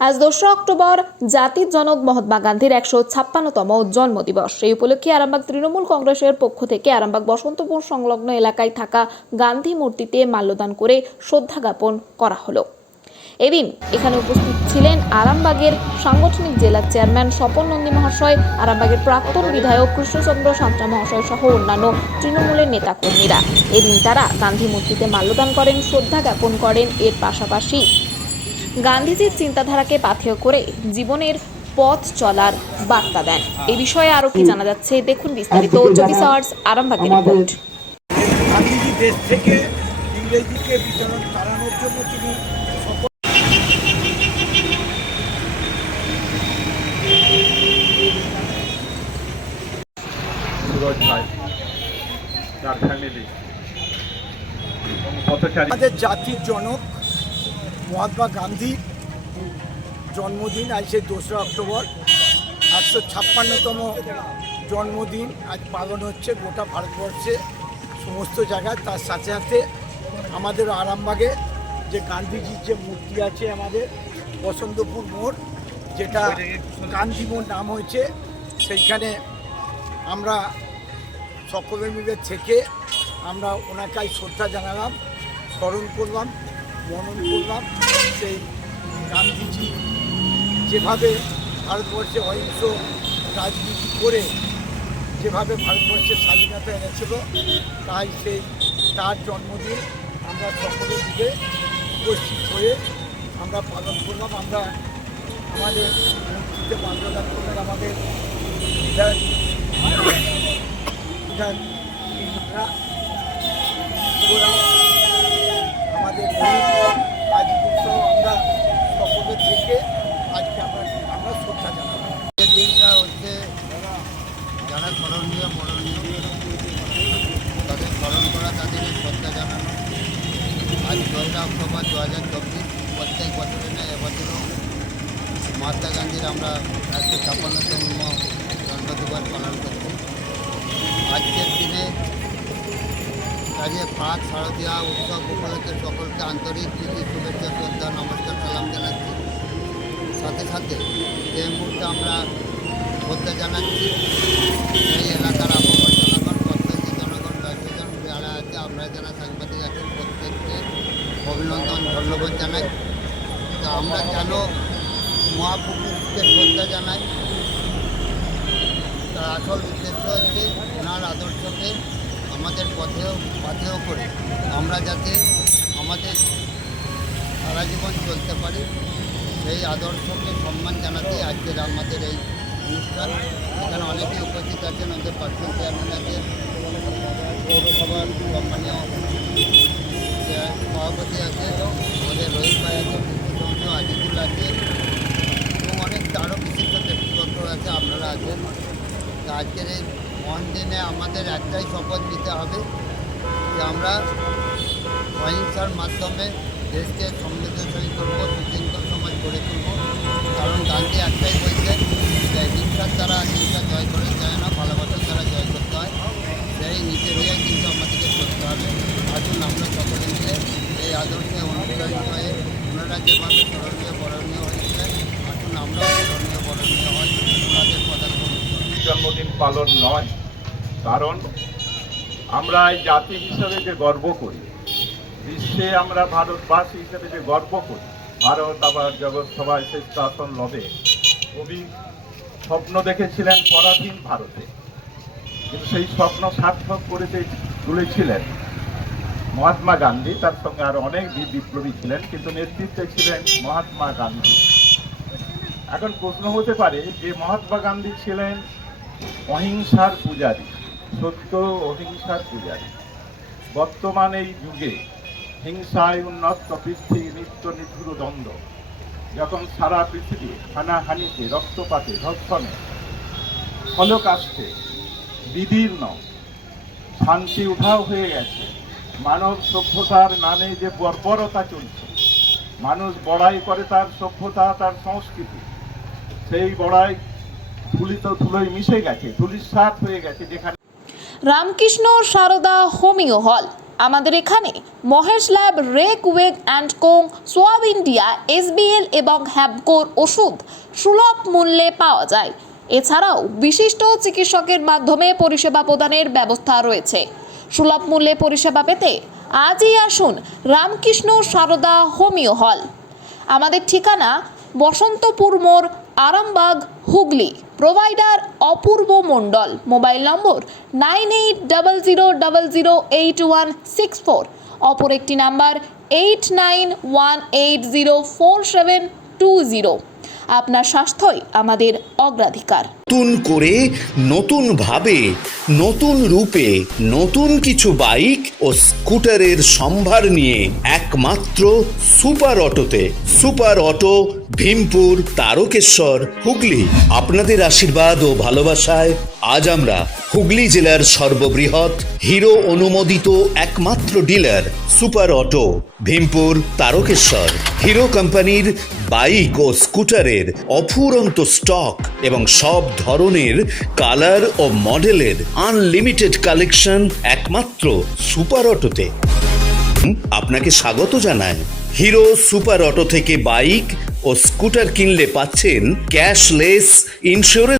আজ 2রা অক্টোবর জাতির জনক মহাত্মা গান্ধীর 156তম জন্মদিবস। এই উপলক্ষে আরামবাগ তৃণমূল কংগ্রেসের পক্ষ থেকে আরামবাগ বসন্তপুর সংলগ্ন এলাকায় থাকা গান্ধী মূর্তিতে মাল্যদান করে শ্রদ্ধা জ্ঞাপন করা হলো। এদিন এখানে উপস্থিত ছিলেন আরামবাগের সাংগঠনিক জেলা চেয়ারম্যান স্বপন নন্দী মহাশয়, আরামবাগের প্রাক্তন বিধায়ক কৃষ্ণচন্দ্র সাঁতরা মহাশয় সহ অন্যান্য তৃণমূলের নেতাকর্মীরা। এদিন তারা গান্ধী মূর্তিতে মাল্যদান করেন, শ্রদ্ধা জ্ঞাপন করেন। এর পাশাপাশি গান্ধীজির চিন্তাধারাকে পাথেয় করে জীবনের পথ চলার বার্তা দেন। এই বিষয়ে আরো কি জানা যাচ্ছে দেখুন বিস্তারিত 24 আওয়ার্স আরামবাগের রিপোর্ট। গান্ধীজি দেশ থেকে ইংরেজিকে বিতরণ করানোর জন্য তিনি আমাদের জাতির জনক মহাত্মা গান্ধীর জন্মদিন আজ 2রা অক্টোবর 156তম জন্মদিন আজ পালন হচ্ছে গোটা ভারতবর্ষে সমস্ত জায়গায়। তার সাথে সাথে আমাদের আরামবাগে যে গান্ধীজির যে মূর্তি আছে আমাদের বসন্তপুর মোড়, যেটা গান্ধী মোড় নাম হয়েছে, সেইখানে আমরা সকলে মিলে থেকে আমরা ওনাকে শ্রদ্ধা জানালাম, স্মরণ করলাম, মনন করলাম। সেই গান্ধীজি যেভাবে ভারতবর্ষে অহিংস রাজনীতি করে যেভাবে ভারতবর্ষের স্বাধীনতা এনেছিল, তাই তার জন্মদিন আমরা সকলে মিলে উপস্থিত হয়ে আমরা পালন করলাম। আমরা আমাদের মূর্তিতে মাল্যদান করলেন আমাদের আমাদের গাজীপুর সহ আমরা সকলের থেকে আজকে আমরা শ্রদ্ধা জানাবো। এই দিনটা হচ্ছে যারা স্মরণীয় তাদের স্মরণ করা, তাদেরকে শ্রদ্ধা জানানো। আজ 2রা অক্টোবর 2024, প্রত্যেক বছরের নেয় এবছরও মহাত্মা গান্ধীর আমরা 156তম জন্মদিবস পালন করছি। আজকের দিনে কাজে পাক শারদীয়া উৎসব উপলক্ষে সকলকে আন্তরিক প্রীতি, শুভেচ্ছা, শ্রদ্ধা, নমস্কার, সালাম জানাচ্ছি। সাথে সাথে এই মুহূর্তে আমরা শ্রদ্ধা জানাচ্ছি এই এলাকার আবহাওয়া জনগণ, প্রত্যেকটি জনগণ, ব্যবসায়ীজন যারা আছে, আমরা যারা সাংবাদিক আছেন, প্রত্যেককে অভিনন্দন, ধন্যবাদ জানাই। তো আমরা কেন মহাপুরুষকে শ্রদ্ধা জানাই, তার আসল উদ্দেশ্য হচ্ছে ওনার আদর্শকে আমাদের পাথেয় করে আমরা যাতে আমাদের সারা জীবন চলতে পারি, সেই আদর্শকে সম্মান জানাতে আজকের আমাদের এই অনুষ্ঠান। এখানে অনেকেই উপস্থিত আছেন, আমাদের প্রাক্তন চেয়ারম্যান আছেন, পৌরসভার সম্মানীয় সভাপতি আছে, আমাদের রহিত ভাই আছে, কৃষ্ণচন্দ্র আজিজুল আছে এবং অনেক আরও বিশিষ্ট ব্যক্তিগত আছে, আপনারা আছেন। তো আজকের এই মহান দিনে আমাদের একটাই শপথ নিতে হবে যে আমরা অহিংসার মাধ্যমে দেশকে সমৃদ্ধশালী করব, সুশৃঙ্খল সমাজ গড়ে তুলব। কারণ গান্ধী একটাই বলছেন যে হিংসার দ্বারা হিংসা জয় করে যায় না, ভালোবাসার দ্বারা জয় করতে হয়। সেই নিচে নিয়ে কিন্তু আমাদেরকে করতে হবে। আসুন আমরা সকলে মিলে এই আদর্শে অনুপ্রাণিত হয়ে ওনারা যেভাবে বরণীয় হয়েছিলেন, আসুন আমরাও বরণীয় হই, ওনাদের পদার্থ জন্মদিন পালন নয়। কারণ আমরা এই জাতি হিসাবে যে গর্ব করি, বিশ্বে আমরা ভারতবাসী হিসেবে যে গর্ব করি, ভারত আবার জগৎ সভায় শ্রেষ্ঠ আসন লবে। কবি স্বপ্ন দেখেছিলেন পরাধীন ভারতে, কিন্তু সেই স্বপ্ন সার্থক করতে তুলেছিলেন মহাত্মা গান্ধী। তার সঙ্গে আরো অনেক বিপ্লবী ছিলেন, কিন্তু নেতৃত্বে ছিলেন মহাত্মা গান্ধী। এখন প্রশ্ন হতে পারে যে মহাত্মা গান্ধী ছিলেন অহিংসার পূজারী, সত্য অহিংসার পূজারী। বর্তমান এই যুগে হিংসায় উন্নত পৃথিবী, নিত্য নিষ্ঠুর দ্বন্দ্ব, যখন সারা পৃথিবী হানাহানিতে, রক্তপাতে, ধর্ষণে, হলোকাস্টে বিদীর্ণ, শান্তি উধাও হয়ে গেছে, মানব সভ্যতার নামে যে বর্বরতা চলছে, মানুষ বড়াই করে তার সভ্যতা, তার সংস্কৃতি, সেই বড়াই ধুলোয় মিশে গেছে, ধূলিসাৎ হয়ে গেছে। যেখানে রামকৃষ্ণ সারদা হোমিও হল, আমাদের এখানে Mahesh lab, Reckeweg and co, Schwabe India, SBL এবং হ্যাবকোর ওষুধ সুলভ মূল্যে পাওয়া যায়। এছাড়াও বিশিষ্ট চিকিৎসকের মাধ্যমে পরিষেবা প্রদানের ব্যবস্থা রয়েছে। সুলভ মূল্যে পরিষেবা পেতে আজই আসুন রামকৃষ্ণ সারদা হোমিও হল। আমাদের ঠিকানা বসন্তপুর মোড়, Arambagh, Hooghly. Provider Apurba Mondal. Mobile number 9800008164। অপর একটি নাম্বার 8918047220। আপনার স্বাস্থ্যই আমাদের অগ্রাধিকার। নতুন করে, নতুন ভাবে, নতুন রূপে, নতুন কিছু বাইক ও স্কুটারের সম্ভার নিয়ে একমাত্র সুপার অটোতে। Super auto, Bhimpur, Tarakeswar, Hooghly. আপনাদের আশীর্বাদ ও ভালোবাসায় আজ আমরা হুগলি জেলার সর্ববৃহৎ হিরো অনুমোদিত একমাত্র dealer super auto, Bhimpur, Tarakeswar. Hero কোম্পানির বাইক ও স্কুটারের অফুরন্ত স্টক এবং সব ধরনের কালার ও মডেলের আনলিমিটেড কালেকশন একমাত্র সুপার অটোতে। আপনাকে স্বাগত জানায়। হিরো সুপার অটো থেকে বাইক ও স্কুটার কিনলে পাচ্ছেন ক্যাশলেস ইন্স্যুরেন্স।